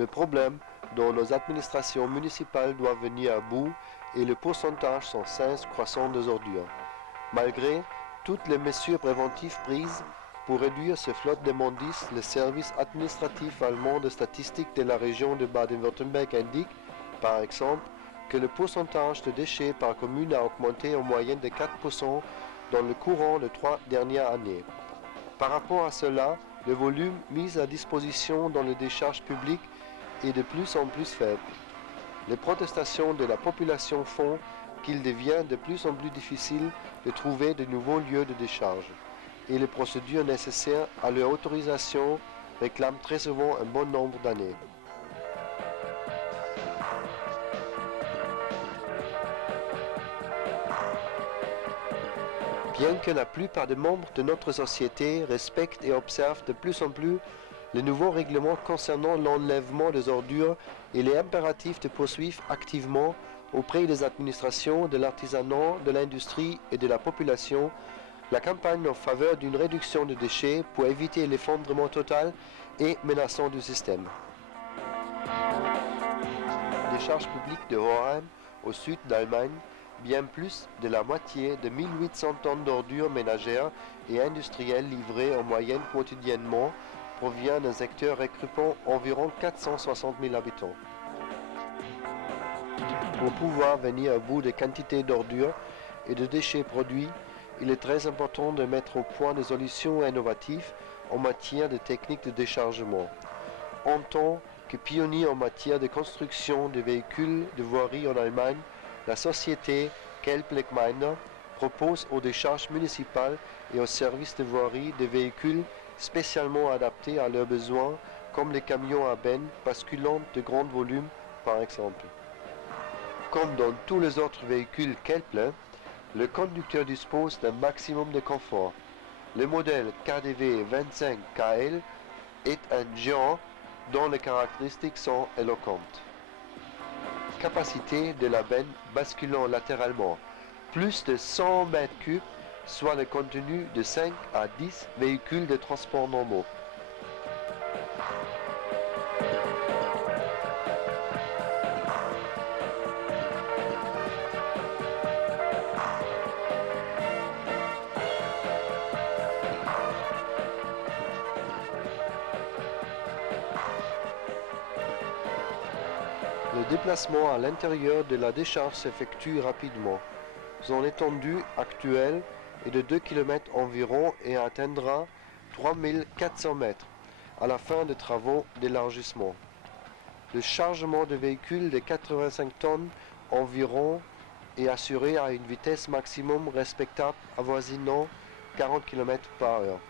Le problème dont nos administrations municipales doivent venir à bout est le pourcentage sans cesse croissant des ordures. Malgré toutes les mesures préventives prises pour réduire ce flotte d'immondices, le service administratif allemand de statistiques de la région de Baden-Württemberg indique, par exemple, que le pourcentage de déchets par commune a augmenté en moyenne de 4% dans le courant des 3 dernières années. Par rapport à cela, le volume mis à disposition dans les décharges publiques est de plus en plus faible. Les protestations de la population font qu'il devient de plus en plus difficile de trouver de nouveaux lieux de décharge, et les procédures nécessaires à leur autorisation réclament très souvent un bon nombre d'années. Bien que la plupart des membres de notre société respectent et observent de plus en plus les nouveaux règlements concernant l'enlèvement des ordures, il est impératif de poursuivre activement auprès des administrations, de l'artisanat, de l'industrie et de la population la campagne en faveur d'une réduction des déchets pour éviter l'effondrement total et menaçant du système. Décharge publique de Hohenheim, au sud d'Allemagne, bien plus de la moitié de 1800 tonnes d'ordures ménagères et industrielles livrées en moyenne quotidiennement provient d'un secteur regroupant environ 460 000 habitants. Pour pouvoir venir au bout des quantités d'ordures et de déchets produits, il est très important de mettre au point des solutions innovatives en matière de techniques de déchargement. En tant que pionnier en matière de construction de véhicules de voirie en Allemagne, la société Kelp-Lechmeiner propose aux décharges municipales et aux services de voirie des véhicules spécialement adaptés à leurs besoins, comme les camions à benne basculants de grand volume par exemple. Comme dans tous les autres véhicules Kelple, le conducteur dispose d'un maximum de confort. Le modèle KDW 25KL est un géant dont les caractéristiques sont éloquentes. Capacité de la benne basculant latéralement, plus de 100 mètres cubes, soit le contenu de 5 à 10 véhicules de transport normaux. Le déplacement à l'intérieur de la décharge s'effectue rapidement. Son étendue actuelle est de 2 km environ et atteindra 3400 mètres à la fin des travaux d'élargissement. Le chargement de véhicules de 85 tonnes environ est assuré à une vitesse maximum respectable avoisinant 40 km par heure.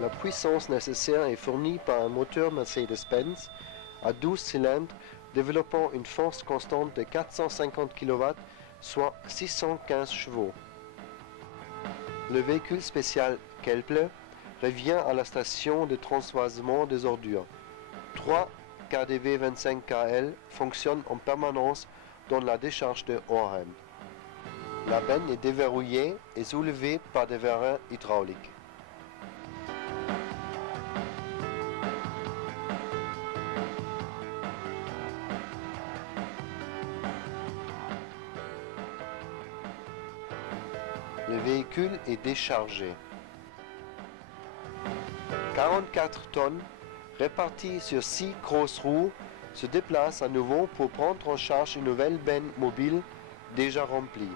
La puissance nécessaire est fournie par un moteur Mercedes-Benz à 12 cylindres développant une force constante de 450 kW, soit 615 chevaux. Le véhicule spécial Kelple revient à la station de transvasement des ordures. 3 KDW 25KL fonctionnent en permanence dans la décharge de Hohenheim. La benne est déverrouillée et soulevée par des vérins hydrauliques. Le véhicule est déchargé. 44 tonnes réparties sur 6 grosses roues se déplacent à nouveau pour prendre en charge une nouvelle benne mobile déjà remplie.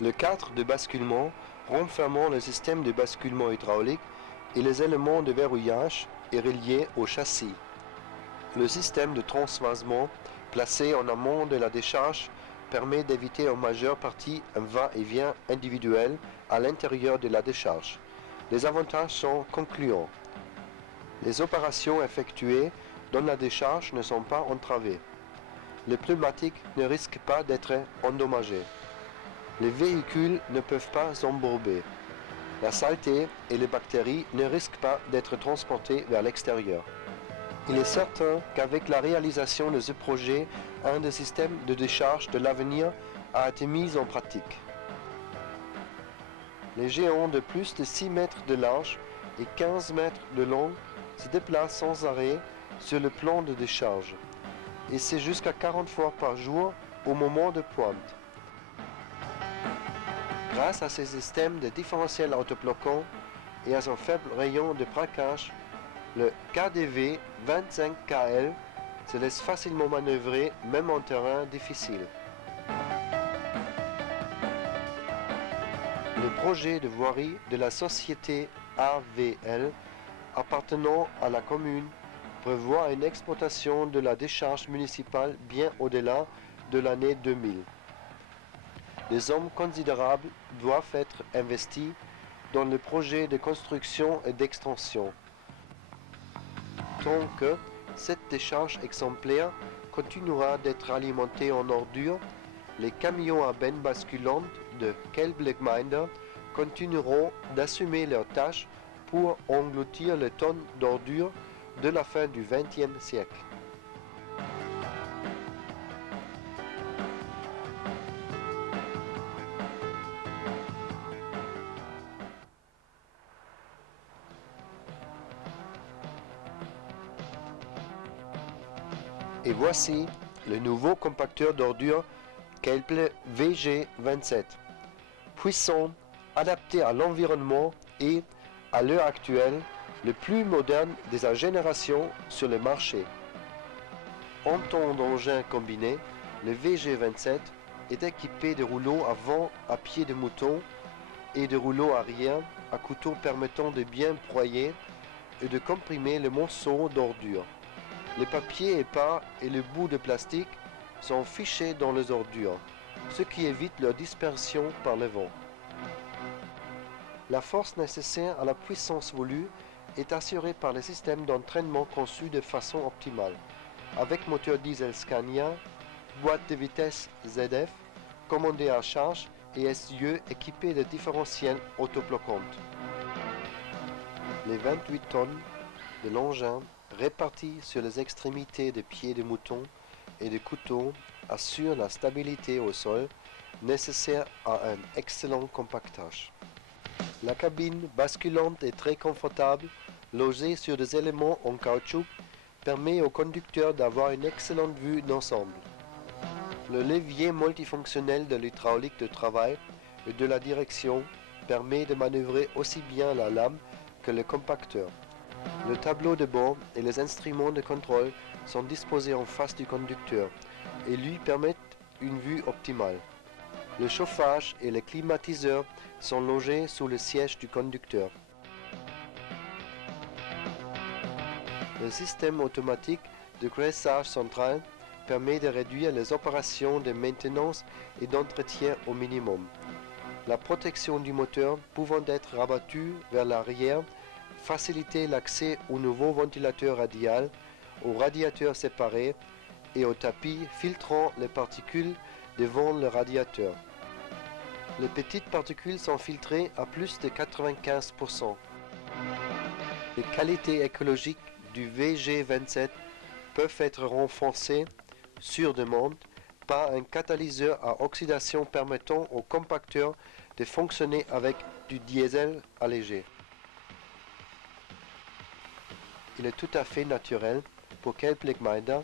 Le cadre de basculement renfermant le système de basculement hydraulique et les éléments de verrouillage est relié au châssis. Le système de transvasement placé en amont de la décharge permet d'éviter en majeure partie un va-et-vient individuel à l'intérieur de la décharge. Les avantages sont concluants. Les opérations effectuées dans la décharge ne sont pas entravées. Les pneumatiques ne risquent pas d'être endommagés. Les véhicules ne peuvent pas s'embourber. La saleté et les bactéries ne risquent pas d'être transportées vers l'extérieur. Il est certain qu'avec la réalisation de ce projet, un des systèmes de décharge de l'avenir a été mis en pratique. Les géants de plus de 6 mètres de large et 15 mètres de long se déplacent sans arrêt sur le plan de décharge, et c'est jusqu'à 40 fois par jour au moment de pointe. Grâce à ces systèmes de différentiel autobloquants et à son faible rayon de braquage, le KDV 25KL se laisse facilement manœuvrer même en terrain difficile. Le projet de voirie de la société AVL appartenant à la commune prévoit une exploitation de la décharge municipale bien au-delà de l'année 2000. Des sommes considérables doivent être investies dans le projet de construction et d'extension, tant que cette décharge exemplaire continuera d'être alimentée en ordures. Les camions à benne basculante de Kelblegmeinde continueront d'assumer leurs tâches pour engloutir les tonnes d'ordures de la fin du XXe siècle. Et voici le nouveau compacteur d'ordures Kelple VG27, puissant, adapté à l'environnement et, à l'heure actuelle, le plus moderne de sa génération sur le marché. En temps d'engin combiné, le VG27 est équipé de rouleaux avant à pied de mouton et de rouleaux arrière à couteau permettant de bien broyer et de comprimer le morceau d'ordures. Les papiers épars et le bout de plastique sont fichés dans les ordures, ce qui évite leur dispersion par le vent. La force nécessaire à la puissance voulue est assurée par le système d'entraînement conçu de façon optimale, avec moteur diesel Scania, boîte de vitesse ZF, commandé à charge et essieux équipés de différentiels autobloquantes. Les 28 tonnes de l'engin répartis sur les extrémités des pieds de mouton et de couteau assurent la stabilité au sol nécessaire à un excellent compactage. La cabine basculante est très confortable, logée sur des éléments en caoutchouc, permet au conducteur d'avoir une excellente vue d'ensemble. Le levier multifonctionnel de l'hydraulique de travail et de la direction permet de manœuvrer aussi bien la lame que le compacteur. Le tableau de bord et les instruments de contrôle sont disposés en face du conducteur et lui permettent une vue optimale. Le chauffage et les climatiseurs sont logés sous le siège du conducteur. Le système automatique de graissage central permet de réduire les opérations de maintenance et d'entretien au minimum. La protection du moteur pouvant être rabattue vers l'arrière faciliter l'accès au nouveau ventilateur radial, aux radiateurs séparés et au tapis filtrant les particules devant le radiateur. Les petites particules sont filtrées à plus de 95%. Les qualités écologiques du VG27 peuvent être renforcées sur demande par un catalyseur à oxydation permettant au compacteur de fonctionner avec du diesel allégé. Il est tout à fait naturel pour Kelblegmeinde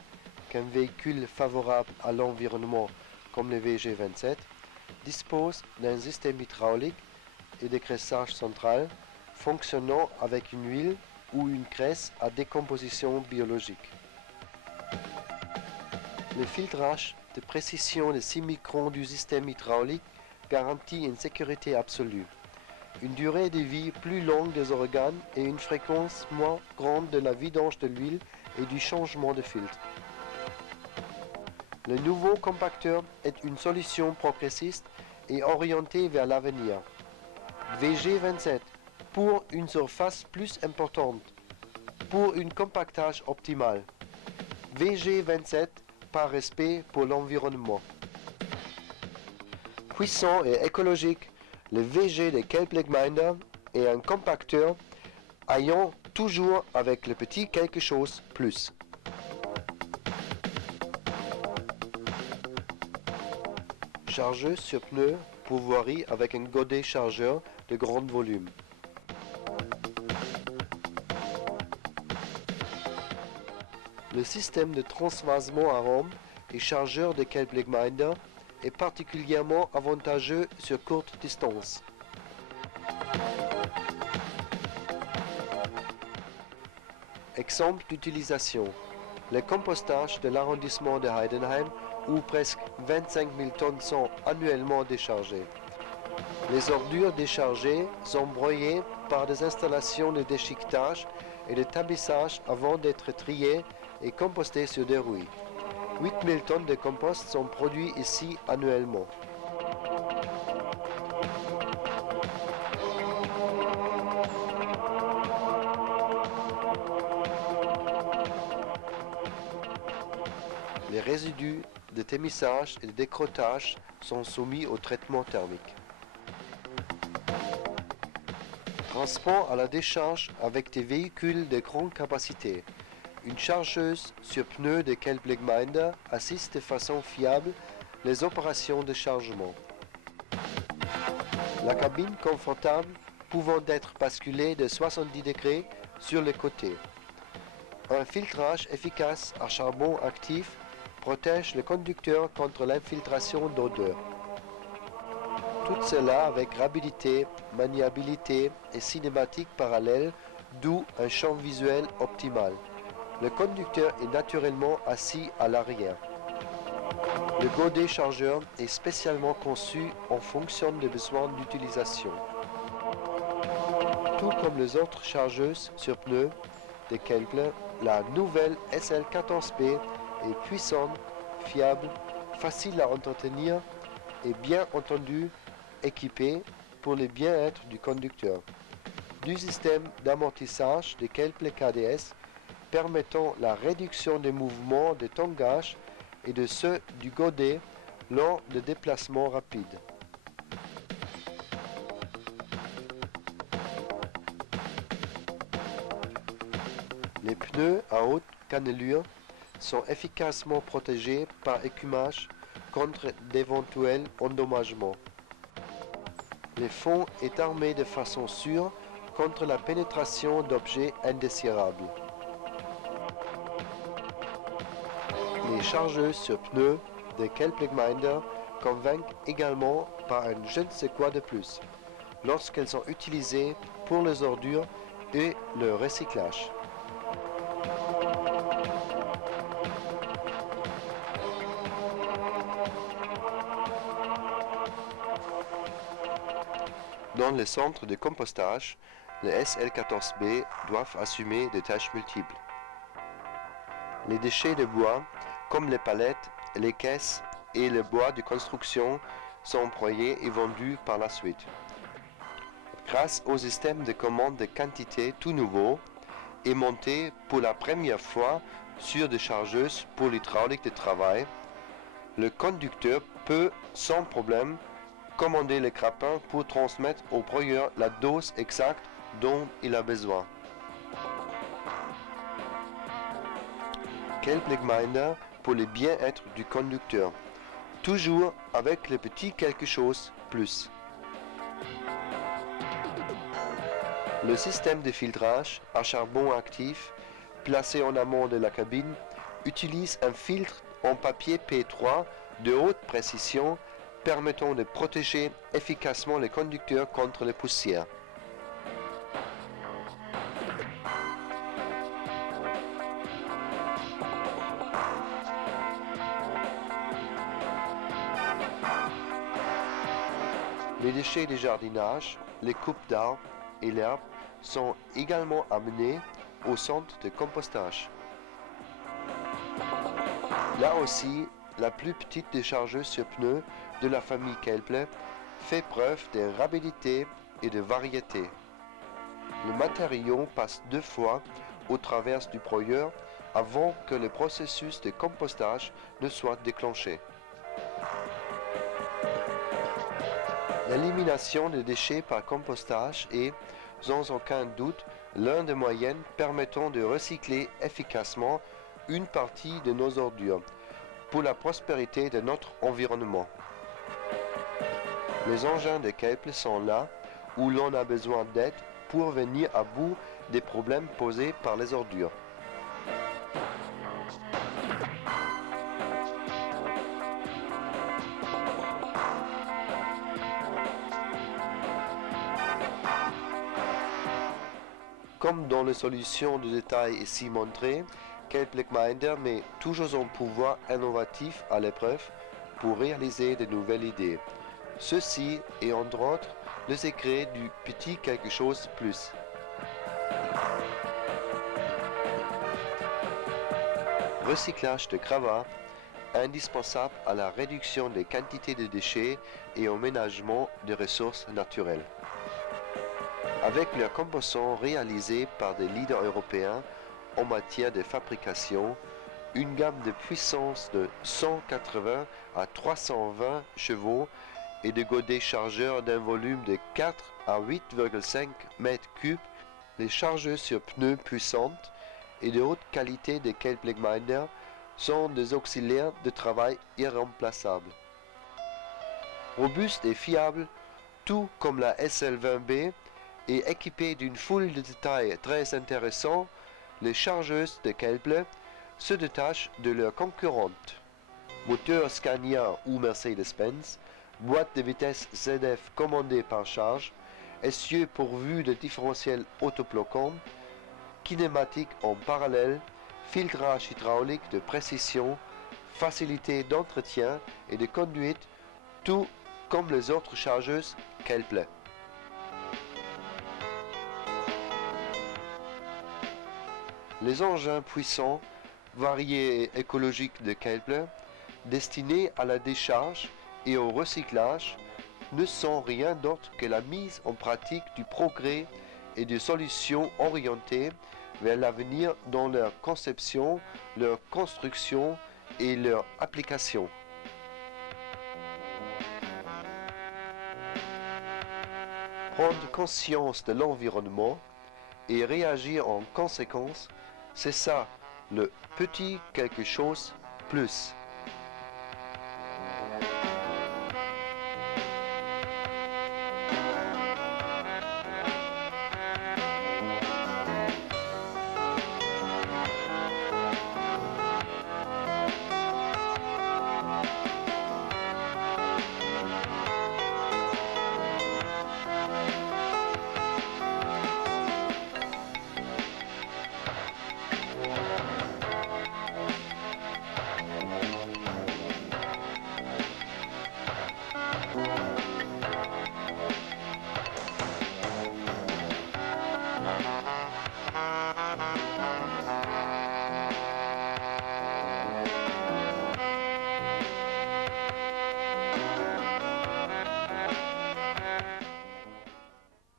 qu'un véhicule favorable à l'environnement comme le VG27 dispose d'un système hydraulique et de graissage central fonctionnant avec une huile ou une graisse à décomposition biologique. Le filtrage de précision de 6 microns du système hydraulique garantit une sécurité absolue, une durée de vie plus longue des organes et une fréquence moins grande de la vidange de l'huile et du changement de filtre. Le nouveau compacteur est une solution progressiste et orientée vers l'avenir. VG27 pour une surface plus importante, pour un compactage optimal. VG27 par respect pour l'environnement. Puissant et écologique, le VG de Kelblegmeinde est un compacteur ayant toujours avec le petit quelque chose plus. Chargeuse sur pneu pour voirie avec un godet chargeur de grand volume. Le système de transvasement à rhombe et chargeur de Kelplegminder est particulièrement avantageux sur courte distance. Exemple d'utilisation. Le compostage de l'arrondissement de Heidenheim où presque 25 000 tonnes sont annuellement déchargées. Les ordures déchargées sont broyées par des installations de déchiquetage et de tablissage avant d'être triées et compostées sur des roues. 8 000 tonnes de compost sont produits ici annuellement. Les résidus de témissage et de décrottage sont soumis au traitement thermique. Transport à la décharge avec des véhicules de grande capacité. Une chargeuse sur pneus de Kelplegminder assiste de façon fiable les opérations de chargement. La cabine confortable pouvant être basculée de 70 degrés sur les côtés. Un filtrage efficace à charbon actif protège le conducteur contre l'infiltration d'odeur. Tout cela avec rapidité, maniabilité et cinématique parallèle, d'où un champ visuel optimal. Le conducteur est naturellement assis à l'arrière. Le godet chargeur est spécialement conçu en fonction des besoins d'utilisation. Tout comme les autres chargeuses sur pneus de Kelple, la nouvelle SL14B est puissante, fiable, facile à entretenir et bien entendu équipée pour le bien-être du conducteur. Du système d'amortissage de Kelple KDS permettant la réduction des mouvements de tangage et de ceux du godet lors de déplacements rapides. Les pneus à haute cannelure sont efficacement protégés par écumage contre d'éventuels endommagements. Le fond est armé de façon sûre contre la pénétration d'objets indésirables. Les chargeuses sur pneus de Kelplegminder convainquent également par un je ne sais quoi de plus lorsqu'elles sont utilisées pour les ordures et le recyclage. Dans les centres de compostage, les SL14B doivent assumer des tâches multiples. Les déchets de bois, comme les palettes, les caisses et le bois de construction, sont broyés et vendus par la suite. Grâce au système de commande de quantité tout nouveau et monté pour la première fois sur des chargeuses pour l'hydraulique de travail, le conducteur peut sans problème commander le grappin pour transmettre au broyeur la dose exacte dont il a besoin. Kelplegminder pour le bien-être du conducteur, toujours avec le petit quelque chose plus. Le système de filtrage à charbon actif, placé en amont de la cabine, utilise un filtre en papier P3 de haute précision permettant de protéger efficacement les conducteurs contre les poussières. Les déchets de jardinage, les coupes d'arbres et l'herbe sont également amenés au centre de compostage. Là aussi, la plus petite déchargeuse sur pneus de la famille Kelple fait preuve de rapidité et de variété. Le matériau passe 2 fois au travers du broyeur avant que le processus de compostage ne soit déclenché. L'élimination des déchets par compostage est, sans aucun doute, l'un des moyens permettant de recycler efficacement une partie de nos ordures pour la prospérité de notre environnement. Les engins de Kelple sont là où l'on a besoin d'aide pour venir à bout des problèmes posés par les ordures. Comme dans les solutions de détail ici montrées, Kelple Gemeinde met toujours son pouvoir innovatif à l'épreuve pour réaliser de nouvelles idées. Ceci est entre autres le secret du petit quelque chose plus. Recyclage de gravats, indispensable à la réduction des quantités de déchets et au ménagement des ressources naturelles. Avec leur composants réalisés par des leaders européens en matière de fabrication, une gamme de puissance de 180 à 320 chevaux et de godets chargeurs d'un volume de 4 à 8,5 m3, les chargeurs sur pneus puissantes et de haute qualité de Kelple Gemeinde sont des auxiliaires de travail irremplaçables. Robustes et fiables, tout comme la SL20B, et équipés d'une foule de détails très intéressants, les chargeuses de Kelple se détachent de leurs concurrentes. Moteur Scania ou Mercedes-Benz, boîte de vitesse ZF commandée par charge, essieux pourvus de différentiels autobloquants, kinématique en parallèle, filtrage hydraulique de précision, facilité d'entretien et de conduite, tout comme les autres chargeuses Kelple. Les engins puissants, variés et écologiques de Kelple, destinés à la décharge et au recyclage, ne sont rien d'autre que la mise en pratique du progrès et de solutions orientées vers l'avenir dans leur conception, leur construction et leur application. Prendre conscience de l'environnement et réagir en conséquence, c'est ça, le petit quelque chose plus.